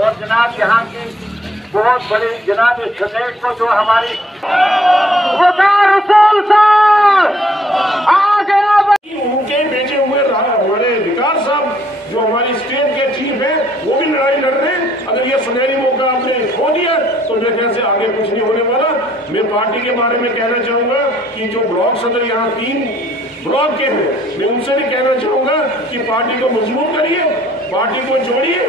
और जनाब यहाँ की बहुत बड़ी जनाब इस स्टेट को जो हमारी उनके भेजे हुए हमारे विकास साहब जो हमारी स्टेट के चीफ है वो भी लड़ाई लड़ रहे हैं। अगर ये सुनहरी मौका आपने खो दिया तो मेरे ख्याल से आगे कुछ नहीं होने वाला। मैं पार्टी के बारे में कहना चाहूंगा कि जो ब्लॉक सदर यहाँ 3 ब्लॉक के हैं, मैं उनसे भी कहना चाहूंगा कि पार्टी को मजबूत करिए, पार्टी को जोड़िए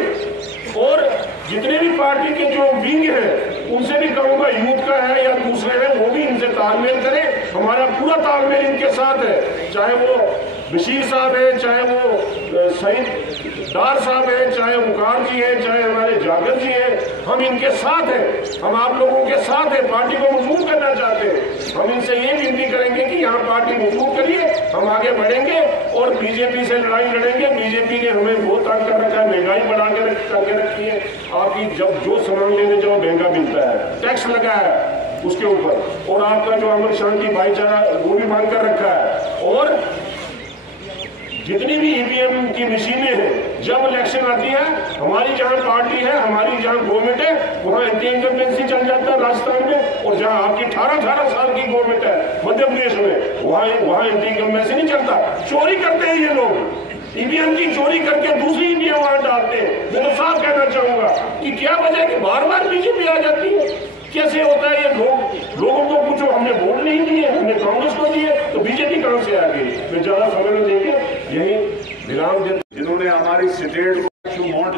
और जितने भी पार्टी के जो विंग है उनसे भी कहूंगा यूथ का है या दूसरे है वो भी इनसे तालमेल करें। हमारा पूरा तालमेल इनके साथ है, चाहे वो बशीर साहब है, चाहे वो शहीद डार साहब है, चाहे मुकार जी है, चाहे हमारे जागर जी है, हम इनके साथ हैं, हम आप लोगों के साथ हैं। पार्टी को मजबूत करना चाहते हैं। हम इनसे ये विनती करेंगे कि यहाँ पार्टी मजबूत करिए, हम आगे बढ़ेंगे और बीजेपी से लड़ाई लड़ेंगे। बीजेपी ने हमें बहुत तंग कर रखा है, महंगाई बढ़ा के रखी है। आपकी जब जो सामान लेने जाओ महंगा मिलता है, टैक्स लगा है उसके ऊपर, और आपका जो अमर शांति भाईचारा वो भी मांग कर रखा है। और जितनी भी ईवीएम की मशीनें हैं, जब इलेक्शन आती है, हमारी जहां पार्टी है, हमारी जहां गवर्नमेंट है, वहां एंटी इनकम्बेंसी चल जाता है राजस्थान में। और जहां आपकी 18 साल की गवर्नमेंट है मध्य प्रदेश में, वहां एंटी इनकम्बेंसी नहीं चलता। चोरी करते हैं ये लोग, ईवीएम की चोरी करके दूसरी ईवीएम वहां डालते हैं। मैं तो साफ कहना चाहूंगा कि क्या वजह कि बार बार बीजेपी आ जाती है, कैसे होता है ये? लोगों को पूछो, हमने वोट नहीं दिए, हमने कांग्रेस को दिए, तो बीजेपी कहां से आ गई? मैं ज्यादा समय नहीं देंगे, यही विराम देते। जिन्होंने हमारी स्टेट को मौंट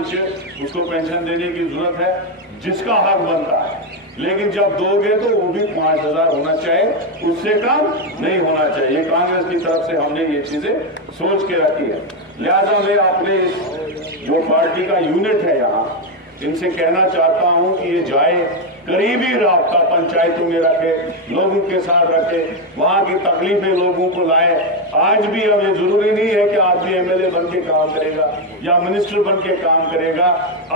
उसको पेंशन देने की जरूरत है, जिसका हक बनता है, लेकिन जब दोगे तो वो भी 5000 होना चाहिए, उससे कम नहीं होना चाहिए। कांग्रेस की तरफ से हमने ये चीजें सोच के रखी है। लिहाजा मैं अपने जो पार्टी का यूनिट है यहाँ, इनसे कहना चाहता हूं कि ये जाए, करीबी राब्ता पंचायतों में रखे, लोगों के साथ रखे, वहां की तकलीफें लोगों को लाए। आज भी हमें जरूरी नहीं है कि आदमी एमएलए बन के काम करेगा या मिनिस्टर बन के काम करेगा।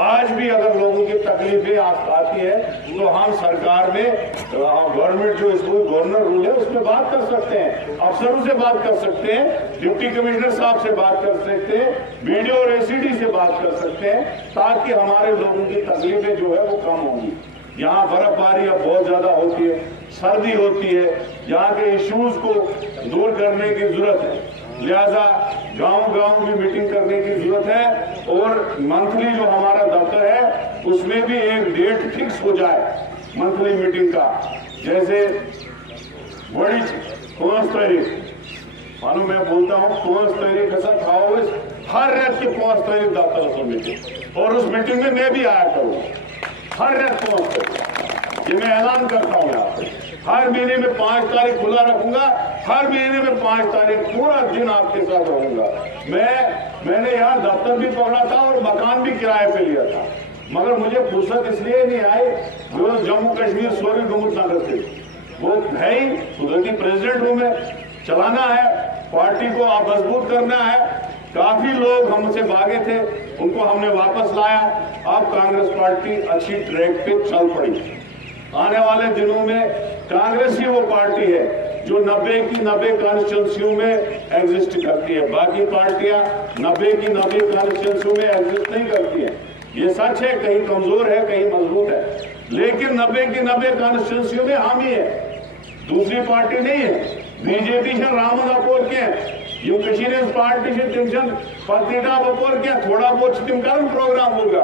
आज भी अगर लोगों की तकलीफें आती है तो हम सरकार में गवर्नमेंट जो गवर्नर रूल है उसमें बात कर सकते हैं, अफसरों से बात कर सकते हैं, डिप्टी कमिश्नर साहब से बात कर सकते हैं, बीडीओ और एसीडी से बात कर सकते हैं, ताकि हमारे लोगों की तकलीफें जो है वो कम होंगी। यहाँ बर्फबारी अब बहुत ज्यादा होती है, सर्दी होती है, यहाँ के इश्यूज को दूर करने की जरूरत है। लिहाजा गांव में मीटिंग करने की जरूरत है और मंथली जो हमारा दफ्तर है उसमें भी एक डेट फिक्स हो जाए मंथली मीटिंग का। जैसे बड़ी 5 तारीख, मानो मैं बोलता हूँ 5 तारीख ऐसा था, हर रात की 5 तारीख दफ्तर से मीटिंग, और उस मीटिंग में मैं भी आया करूँ हर रात 5 तारीख। ये मैं ऐलान करता हूँ यहाँ पे, हर महीने में 5 तारीख खुला रखूंगा, हर महीने में 5 तारीख पूरा दिन आपके साथ रहूंगा। मैंने यहाँ दफ्तर भी पकड़ा था और मकान भी किराए पे लिया था, मगर मुझे फुर्सत इसलिए नहीं आई, जो जम्मू कश्मीर सोरी गुमुत नगर से वो है ही, उधर की प्रेसिडेंट हूं मैं, चलाना है पार्टी को, आप मजबूत करना है। काफी लोग हमसे भागे थे, उनको हमने वापस लाया। अब कांग्रेस पार्टी अच्छी ट्रैक पे चल पड़ी। आने वाले दिनों में कांग्रेस ही वो पार्टी है जो 90 की 90 कॉन्स्टिट्यूंसियों में एग्जिस्ट करती है। बाकी पार्टियां 90 की 90 कॉन्स्टिट्यूंसियों में एग्जिस्ट नहीं करती है। ये सच है, कहीं कमजोर है, कहीं मजबूत है, लेकिन 90 की 90 कॉन्स्टिट्यूंसियों में हम ही है, दूसरी पार्टी नहीं है। बीजेपी से रामन अपोर के यूं पार्टी से टेंशन पतिटा बपोर क्या थोड़ा बहुत टिमकरण प्रोग्राम होगा,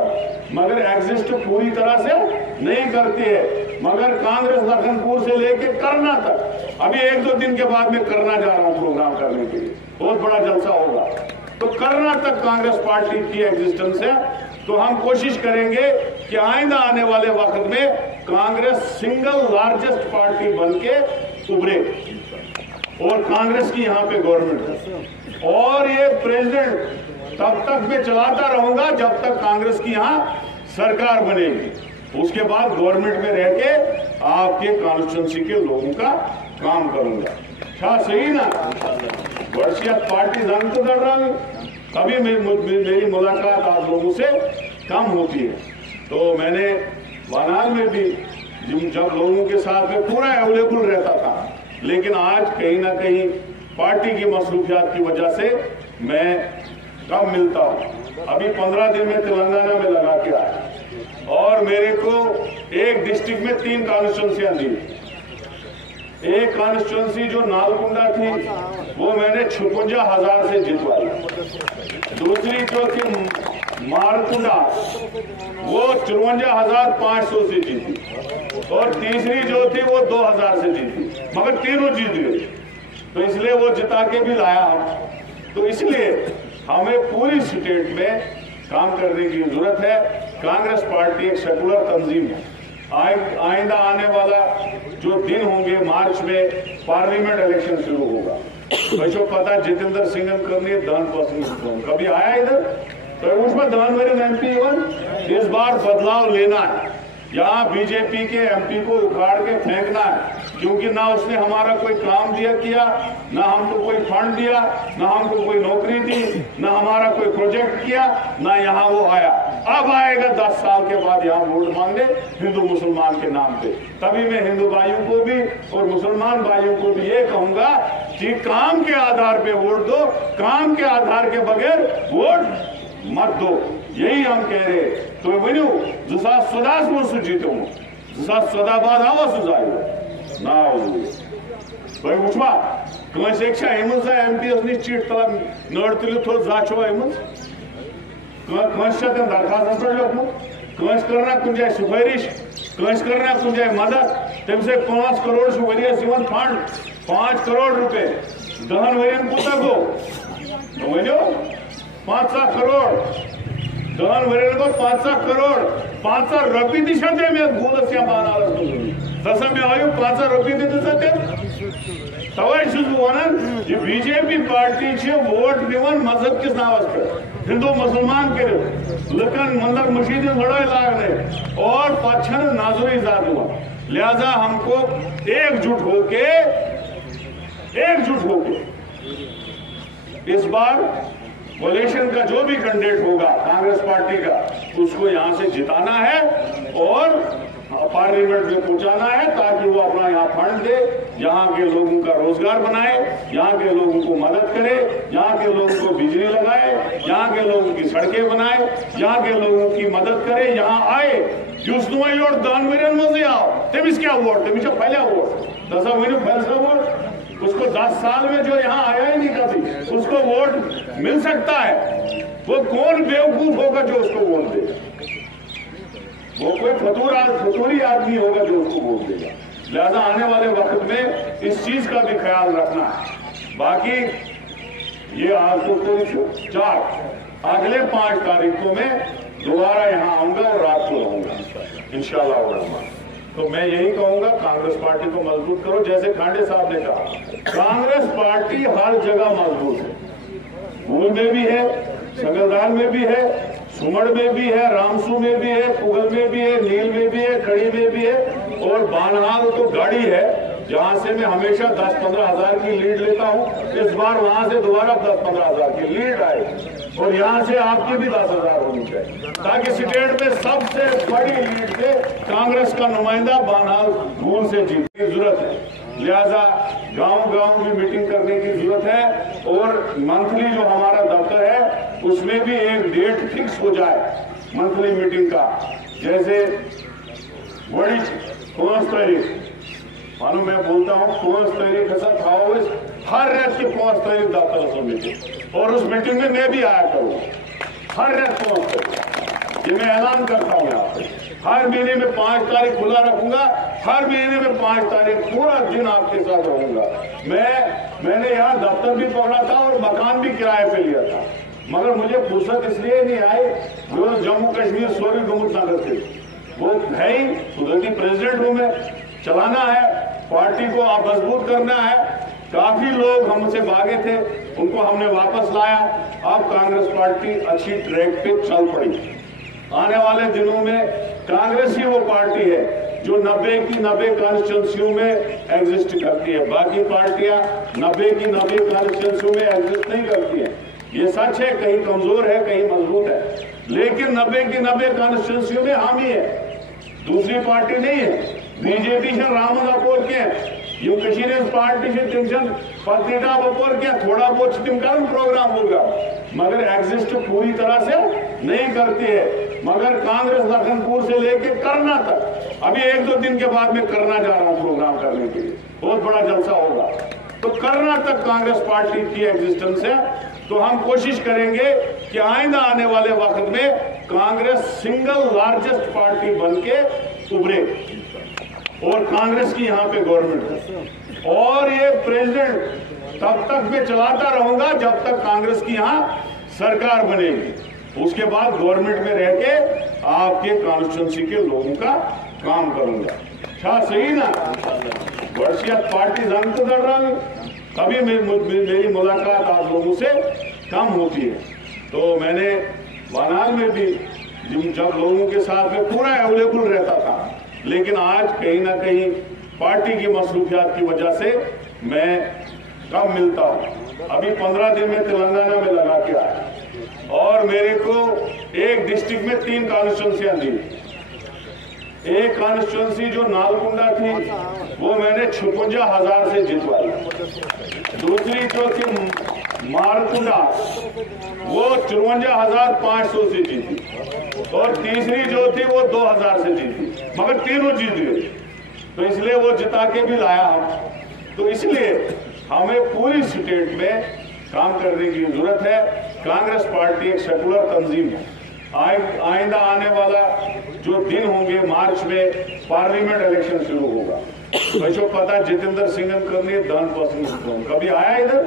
मगर एग्जिस्ट पूरी तरह से नहीं करती है। मगर कांग्रेस लखनपुर से लेके करना तक, अभी 1-2 दिन के बाद में करना जा रहा हूं प्रोग्राम करने के लिए, बहुत बड़ा जलसा होगा, तो करना तक कांग्रेस पार्टी की एग्जिस्टेंस है। तो हम कोशिश करेंगे कि आइंदा आने वाले वक्त में कांग्रेस सिंगल लार्जेस्ट पार्टी बन के उभरे और कांग्रेस की यहाँ पे गवर्नमेंट है। और ये प्रेसिडेंट तब तक मैं चलाता रहूंगा जब तक कांग्रेस की यहाँ सरकार बनेगी। उसके बाद गवर्नमेंट में रह के आपके कॉन्स्टिट्यूंसी के लोगों का काम करूंगा। क्या सही ना? वर्षीय पार्टी रंग तो डर रहा हूं, कभी मेरी मुलाकात आप लोगों से कम होती है। तो मैंने वानाल में भी जब लोगों के साथ में पूरा अवेलेबल रहता था, लेकिन आज कहीं ना कहीं पार्टी की मसरूफियात की वजह से मैं कम मिलता हूँ। अभी 15 दिन में तेलंगाना में लगा के आया, मेरे को एक डिस्ट्रिक्ट में 3 कॉन्स्टिट्यूंसियां दी। एक कॉन्स्टिट्यूंसी जो नालकुंडा थी वो मैंने 56,000 से जितवाई। दूसरी जो थी मारकुंडा वो 54,500 से जीती, और तीसरी जो थी वो 2,000 से जीती, मगर तीनों जीत गए। तो इसलिए वो जिता के भी लाया हम। तो इसलिए हमें पूरी स्टेट में काम करने की जरूरत है। कांग्रेस पार्टी एक सेकुलर तंजीम है। आइंदा आने वाला जो दिन होंगे, मार्च में पार्लियामेंट इलेक्शन शुरू होगा। बच्चों पता जितेंद्र सिंह करनी दान पसंद कभी आया इधर, तो उसमें दान मेरे एमपी इस बार बदलाव लेना है। यहाँ बीजेपी के एमपी को उखाड़ के फेंकना है, क्योंकि ना उसने हमारा कोई काम किया, ना हमको कोई फंड दिया, ना हमको कोई नौकरी दी, ना हमारा कोई प्रोजेक्ट किया, ना यहाँ वो आया। अब आएगा 10 साल के बाद यहाँ वोट मांगने हिंदू मुसलमान के नाम पे। तभी मैं हिंदू भाइयों को भी और मुसलमान भाइयों को भी ये कहूंगा कि काम के आधार पे वोट दो, काम के आधार के बगैर वोट मत दो। यही हम कह रहे। तो वनो 2014 जीतो 2014 बाद आवा सुजायो ना भाई उठवा कस एमपी नश चिट तलान नड़ तुल थो जाचो कस दरखास्त पे लोकमुत, कस करना कुछ जाए सिफारिश, कस करना कुछ जाए मदद। तम से 5 करोड़ वरियस फंड 5 करोड़ रुपए 10 वरियन कूता गो वो 5 करोड़ 10 वरियन को 5 करोड़ 5 रपी दिशा दे में भूलस या बानाल तसा में आयु 5 रपी दे तवे वन ये बीजेपी पार्टी वोट दिवन मजहब किस नावस पे हिंदू मुसलमान कर लुकन मंदिर मस्जिद लड़ाई लागने और पछन नाजुरी जात हुआ। लिहाजा हमको एकजुट होके इस बार कोलिशन का जो भी कैंडिडेट होगा कांग्रेस पार्टी का उसको यहां से जिताना है और पार्लियामेंट में पहुंचाना है, ताकि वो अपना यहाँ फंड दे, यहाँ के लोगों का रोजगार बनाए, यहाँ के लोगों को मदद करे, यहाँ के लोगों को बिजली लगाए, यहाँ के लोगों की सड़कें बनाए, यहाँ के लोगों की मदद करे, यहाँ आए और दान मेरन मजे आओ तमिस क्या वोट तमिस फैला वोट दसा वन फैलसा वोट उसको 10 साल में जो यहाँ आया ही नहीं कभी उसको वोट मिल सकता है। वो कौन बेवकूफ होगा जो उसको वोट देगा? वो कोई फतूरी आदमी होगा जो उसको वोट देगा। लिहाजा आने वाले वक्त में इस चीज का भी ख्याल रखना है। बाकी ये आज तो 4 अगले 5 तारीखों में दोबारा यहाँ आऊंगा और रात को रहूंगा इंशाल्लाह। तो मैं यही कहूंगा कांग्रेस पार्टी को मजबूत करो। जैसे खांडे साहब ने कहा, कांग्रेस पार्टी हर जगह मजबूत है। भूल में भी है, संगलदान में भी है, सुमड़ में भी है, रामसू में भी है, पुगल में भी है, नील में भी है, खड़ी में भी है और बानहाल तो गाड़ी है जहां से मैं हमेशा 10-15 हजार की लीड लेता हूं। इस बार वहां से दोबारा 10-15 हजार की लीड आए और यहां से आपकी भी 10 हजार होनी चाहिए, ताकि स्टेट में सबसे बड़ी लीड से कांग्रेस का नुमाइंदा बानहाल धूल से जीतने की जरूरत है। लिहाजा गांव-गांव भी मीटिंग करने की जरूरत है और मंथली जो हमारा दफ्तर है उसमें भी एक डेट फिक्स हो जाए मंथली मीटिंग का। जैसे बड़ी 5 तारीख मानो मैं बोलता हूँ 5 तारीख ऐसा था हर रेत की 5 तारीख दफ्तर मीटिंग और उस मीटिंग में मैं भी आया करूँ हर रेत 5 तारीख। ये मैं ऐलान करता हूँ यहाँ पे हर महीने में 5 तारीख खुला रखूंगा, हर महीने में 5 तारीख पूरा दिन आपके साथ रहूंगा। मैंने यहाँ दफ्तर भी पकड़ा था और मकान भी किराए पे लिया था, मगर मुझे फुर्सत इसलिए नहीं आई जो जम्मू कश्मीर सोरी गुमुत नगर थे वो है ही सुधरती प्रेसिडेंट हूं मैं, चलाना है पार्टी को आप मजबूत करना है। काफी लोग हमसे भागे थे उनको हमने वापस लाया। अब कांग्रेस पार्टी अच्छी ट्रैक पे चल पड़ी। आने वाले दिनों में कांग्रेस ही वो पार्टी है जो 90 की 90 कॉन्स्टिट्यूंसियों में एग्जिस्ट करती है। बाकी पार्टियां 90 की 90 कॉन्स्टिट्यूंसियों में एग्जिस्ट नहीं करती है। ये सच है, कहीं कमजोर है कहीं मजबूत है, लेकिन 90 की 90 कॉन्स्टिट्यूंसियों में हम ही है, दूसरी पार्टी नहीं है। बीजेपी से रामन अपोर के पार्टी से तिम पत्नीटा बपोर क्या थोड़ा बहुत तिम कर प्रोग्राम होगा मगर एग्जिस्ट पूरी तरह से नहीं करती है। मगर कांग्रेस लखनपुर से लेके करना तक अभी 1-2 दिन के बाद में करना जा रहा हूं प्रोग्राम करने के लिए, बहुत बड़ा जलसा होगा। तो करना तक कांग्रेस पार्टी की एग्जिस्टेंस है। तो हम कोशिश करेंगे कि आइंदा आने वाले वक्त में कांग्रेस सिंगल लार्जेस्ट पार्टी बन के उभरे और कांग्रेस की यहाँ पे गवर्नमेंट है। और ये प्रेसिडेंट तब तक मैं चलाता रहूंगा जब तक कांग्रेस की यहाँ सरकार बनेगी। उसके बाद गवर्नमेंट में रह के आपके कॉन्स्टिट्यूंसी के लोगों का काम करूंगा। अच्छा सही ना, वर्षियत पार्टी जंग तो कर रहा हूं, कभी मेरी मुलाकात आप लोगों से कम होती है। तो मैंने वानाल में भी जब लोगों के साथ में पूरा अवेलेबल रहता था, लेकिन आज कहीं ना कहीं पार्टी की मसरूफियात की वजह से मैं कम मिलता हूं। अभी 15 दिन में तेलंगाना में लगा के आया और मेरे को एक डिस्ट्रिक्ट में 3 कॉन्स्टिट्यूंसियां दी। एक कॉन्स्टिट्यूंसी जो नालकुंडा थी वो मैंने 56,000 से जितवाई। दूसरी जो थी मारकुंडा वो 54,500 से जीती और तीसरी जो थी वो 2,000 से जीती, मगर तीनों जीत गए। तो इसलिए वो जिता के भी लाया हम। तो इसलिए हमें पूरी स्टेट में काम करने की जरूरत है। कांग्रेस पार्टी एक सेकुलर तंजीम है। आइंदा आने वाला जो दिन होंगे मार्च में पार्लियामेंट इलेक्शन शुरू होगा। वैसे पता जितेंद्र सिंह करनी दान पसंद कभी आया इधर,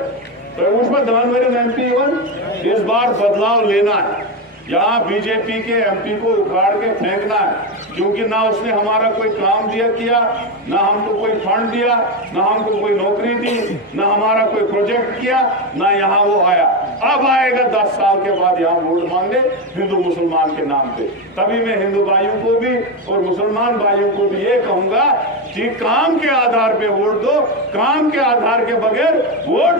तो उसमें दान मेरे एमपी इस बार बदलाव लेना है। यहाँ बीजेपी के एमपी को उखाड़ के फेंकना है, क्योंकि ना उसने हमारा कोई काम किया, ना हमको कोई फंड दिया, ना हमको कोई नौकरी दी, ना हमारा कोई प्रोजेक्ट किया, ना यहाँ वो आया। अब आएगा 10 साल के बाद यहाँ वोट मांगने हिंदू मुसलमान के नाम पे। तभी मैं हिंदू भाइयों को भी और मुसलमान भाइयों को भी ये कहूंगा कि काम के आधार पे वोट दो, काम के आधार के बगैर वोट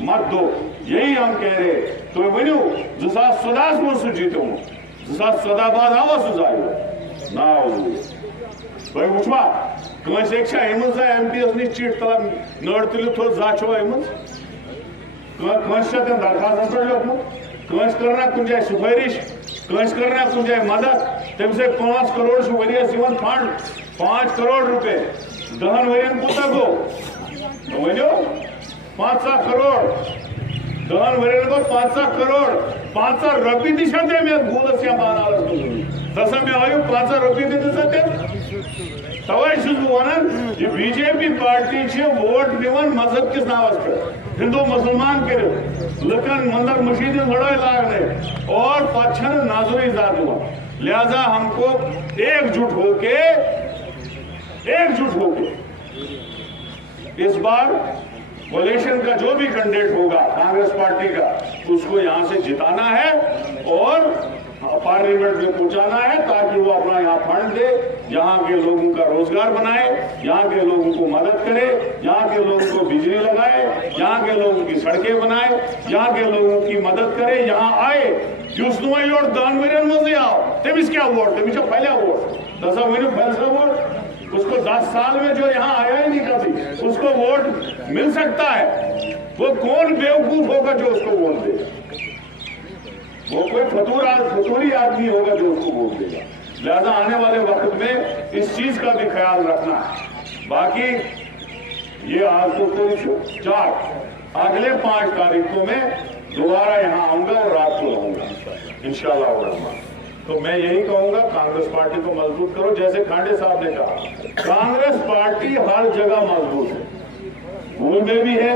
मत दो। यही हम कह रहे। तो वनु 2014 जीतो 2014 आवा सुजायो ना भाई उठवा कस एमपीएस नश चिट तलान नड़ तुल थो जाचो कस दरखास्त पे लोकमुत कस करना कुछ जाए सिफारिश कस करना कुछ जाए मदद तम से 5 करोड़ वरियस फंड 5 करोड़ रुपए 10 वरियन कूता गो वो 5-7 करोड़ 10 वरियन गो 5-7 करोड़ 5 रपी दिशा दे में भूल बानाल तस मे आयु 5 रपी दे तवे वन ये बीजेपी पार्टी वोट दिवान मजहब किस नावस पे हिंदू मुसलमान कर लुकन मंदिर मशीद लड़ाई लागने और पछन नाजुरी जात हुआ। लिहाजा हमको एकजुट होके इस बार कोलिशन का जो भी कैंडिडेट होगा कांग्रेस पार्टी का उसको यहां से जिताना है और पार्लियामेंट में पहुंचाना है, ताकि वो अपना यहाँ फंड दे, यहाँ के लोगों का रोजगार बनाए, यहाँ के लोगों को मदद करे, यहाँ के लोगों को बिजली लगाए, यहाँ के लोगों की सड़कें बनाए, यहाँ के लोगों की मदद करे, यहाँ आए और दान मेरे मजे आओ तमिस क्या वोट तमिस पहले वोट दसा वही फैसला वोट उसको 10 साल में जो यहाँ आया ही नहीं कभी उसको वोट मिल सकता है। वो कौन बेवकूफ होगा जो उसको वोट देगा? वो कोई फतूरी आदमी होगा जो उसको वोट देगा। लिहाजा आने वाले वक्त में इस चीज का भी ख्याल रखना है। बाकी ये आपको कोई 4 अगले 5 तारीख को मैं दोबारा यहाँ आऊंगा और रात को रहूंगा इंशाअल्लाह। तो मैं यही कहूंगा कांग्रेस पार्टी को मजबूत करो। जैसे खांडे साहब ने कहा, कांग्रेस पार्टी हर जगह मजबूत है। भूल में भी है,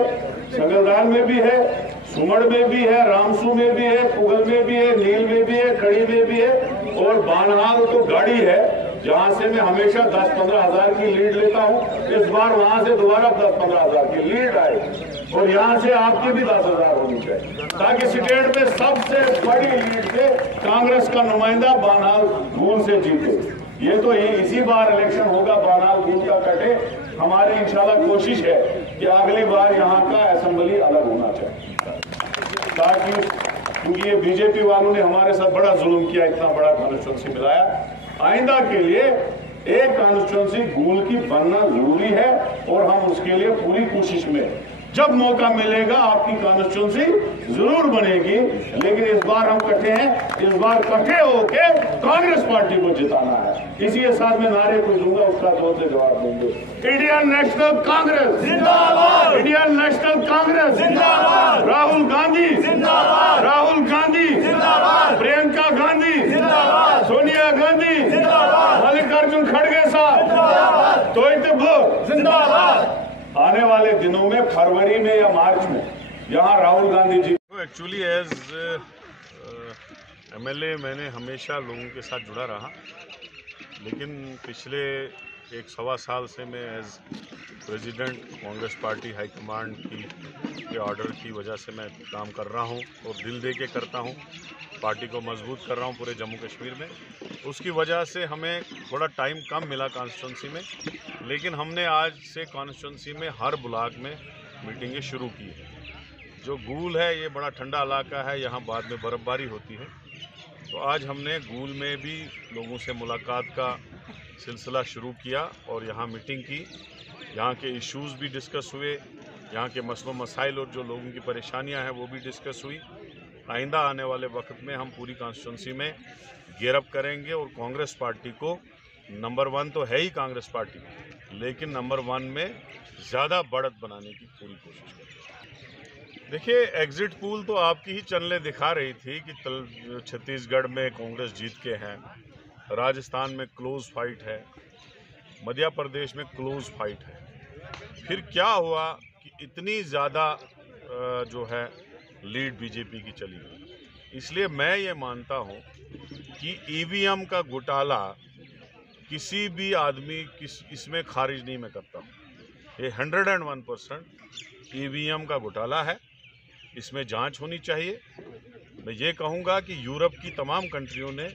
संगलदान में भी है, सुमड़ में भी है, रामसू में भी है, पुगल में भी है, नील में भी है, खड़ी में भी है और बानहाल तो गाड़ी है जहां से मैं हमेशा 10-15 हजार की लीड लेता हूं। इस बार वहां से दोबारा 10-15 हजार की लीड आएगी और यहां से आपकी भी 10,000 होनी चाहिए, ताकि स्टेट में सबसे बड़ी लीड से कांग्रेस का नुमाइंदा बानहाल गूंज से जीते। ये तो इसी बार इलेक्शन होगा, बानहाल गूंज का कटे। हमारी इंशाल्लाह कोशिश है कि अगली बार यहाँ का असेंबली अलग होना चाहिए, ताकि क्योंकि ये बीजेपी वालों ने हमारे साथ बड़ा जुल्म किया, इतना बड़ा कॉन्स्टिट्यूंसी मिलाया। आइंदा के लिए एक कॉन्स्टिट्यूंसी गूल की बनना जरूरी है और हम उसके लिए पूरी कोशिश में, जब मौका मिलेगा आपकी कॉन्स्टिट्यूंसी जरूर बनेगी। लेकिन इस बार हम इकट्ठे हैं, इस बार इकट्ठे होके कांग्रेस पार्टी को जिताना है। इसी के साथ में नारे को दूंगा, उसका जोर से जवाब देंगे। इंडियन नेशनल कांग्रेस जिंदाबाद, इंडियन नेशनल कांग्रेस जिंदाबाद, राहुल गांधी जिंदाबाद, राहुल गांधी जिंदाबाद, प्रियंका गांधी जिंदाबाद, सोनिया गांधी जिंदाबाद, मल्लिकार्जुन खड़गे साहब जिंदाबाद। आने वाले दिनों में फरवरी में या मार्च में यहाँ Rahul Gandhi ji. Actually as MLA मैंने हमेशा लोगों के साथ जुड़ा रहा, लेकिन पिछले 1-1.25 साल से मैं as president Congress party high command के ऑर्डर की वजह से मैं काम कर रहा हूँ और दिल दे के करता हूँ। पार्टी को मजबूत कर रहा हूँ पूरे जम्मू कश्मीर में। उसकी वजह से हमें थोड़ा टाइम कम मिला कॉन्स्टिट्यूंसी में, लेकिन हमने आज से कॉन्स्टिट्यूंसी में हर ब्लॉक में मीटिंगें शुरू की है। जो गूल है ये बड़ा ठंडा इलाका है, यहाँ बाद में बर्फ़बारी होती है, तो आज हमने गूल में भी लोगों से मुलाकात का सिलसिला शुरू किया और यहाँ मीटिंग की। यहाँ के इश्यूज़ भी डिस्कस हुए, यहाँ के मसलों मसाइल और जो लोगों की परेशानियाँ हैं वो भी डिस्कस हुई। आइंदा आने वाले वक्त में हम पूरी कॉन्स्टिट्यूंसी में गियर अप करेंगे और कांग्रेस पार्टी को नंबर 1 तो है ही कांग्रेस पार्टी, लेकिन नंबर 1 में ज़्यादा बढ़त बनाने की पूरी कोशिश करेंगे। देखिए, एग्जिट पोल तो आपकी ही चैनलें दिखा रही थी कि छत्तीसगढ़ में कांग्रेस जीत के हैं, राजस्थान में क्लोज फाइट है, मध्य प्रदेश में क्लोज फाइट है। फिर क्या हुआ कि इतनी ज़्यादा जो है लीड बीजेपी की चली गई। इसलिए मैं ये मानता हूँ कि ईवीएम का घोटाला किसी भी आदमी इसमें खारिज नहीं मैं करता हूँ। ये 101% ईवीएम का घोटाला है, इसमें जांच होनी चाहिए। मैं ये कहूँगा कि यूरोप की तमाम कंट्रियों ने,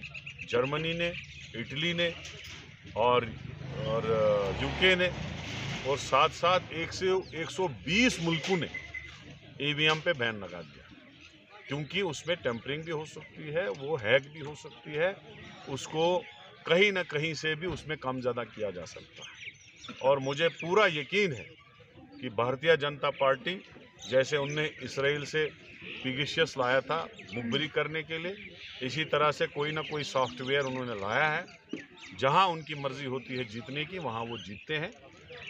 जर्मनी ने, इटली ने और यूके ने और साथ साथ 120 मुल्कों ने ईवीएम पे बैन लगा दिया, क्योंकि उसमें टेम्परिंग भी हो सकती है, वो हैक भी हो सकती है, उसको कहीं ना कहीं से भी उसमें कम ज़्यादा किया जा सकता है। और मुझे पूरा यकीन है कि भारतीय जनता पार्टी, जैसे उनने इसराइल से पिगेशियस लाया था मुखबिरी करने के लिए, इसी तरह से कोई ना कोई सॉफ्टवेयर उन्होंने लाया है। जहां उनकी मर्जी होती है जीतने की, वहां वो जीतते हैं।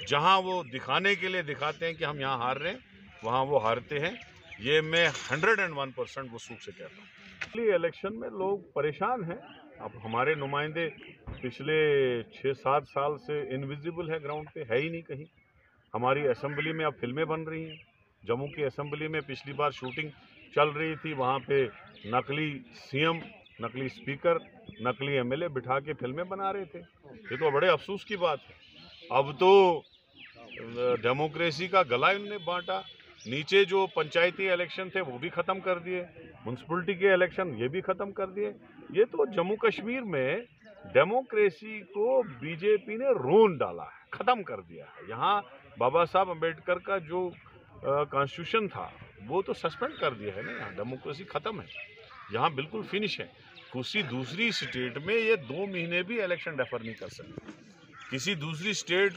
जहां वो दिखाने के लिए दिखाते हैं कि हम यहाँ हार रहे हैं, वहाँ वो हारते हैं। ये मैं 101% वसूख से कहता हूँ। इलेक्शन में लोग परेशान हैं। अब हमारे नुमाइंदे पिछले 6-7 साल से इनविजिबल है, ग्राउंड पे है ही नहीं कहीं। हमारी असेंबली में अब फिल्में बन रही हैं। जम्मू की असेंबली में पिछली बार शूटिंग चल रही थी, वहाँ पे नकली सीएम, नकली स्पीकर, नकली एमएलए बिठा के फिल्में बना रहे थे। ये तो बड़े अफसोस की बात है। अब तो डेमोक्रेसी का गला इन्होंने बांटा। नीचे जो पंचायती इलेक्शन थे वो भी ख़त्म कर दिए, म्यूनसिपलिटी के इलेक्शन ये भी ख़त्म कर दिए। ये तो जम्मू कश्मीर में डेमोक्रेसी को बीजेपी ने रोन डाला है, ख़त्म कर दिया है। यहाँ बाबा साहब अम्बेडकर का जो कॉन्स्टिट्यूशन था वो तो सस्पेंड कर दिया है ना। यहाँ डेमोक्रेसी ख़त्म है, यहाँ बिल्कुल फिनिश है। किसी दूसरी स्टेट में ये 2 महीने भी इलेक्शन रेफर नहीं कर सकते। किसी दूसरी स्टेट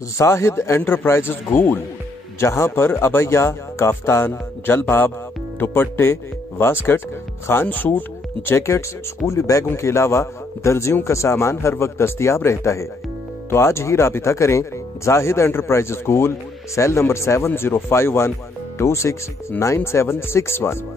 जाहिद एंटरप्राइजेज गूल, जहां पर अबैया, काफ्तान, जलबाब, दुपट्टे, वास्कट, खान सूट, जैकेट्स, स्कूली बैगों के अलावा दर्जियों का सामान हर वक्त दस्तयाब रहता है। तो आज ही राबिता करें जाहिद एंटरप्राइजेज गूल, सेल नंबर 7051269761।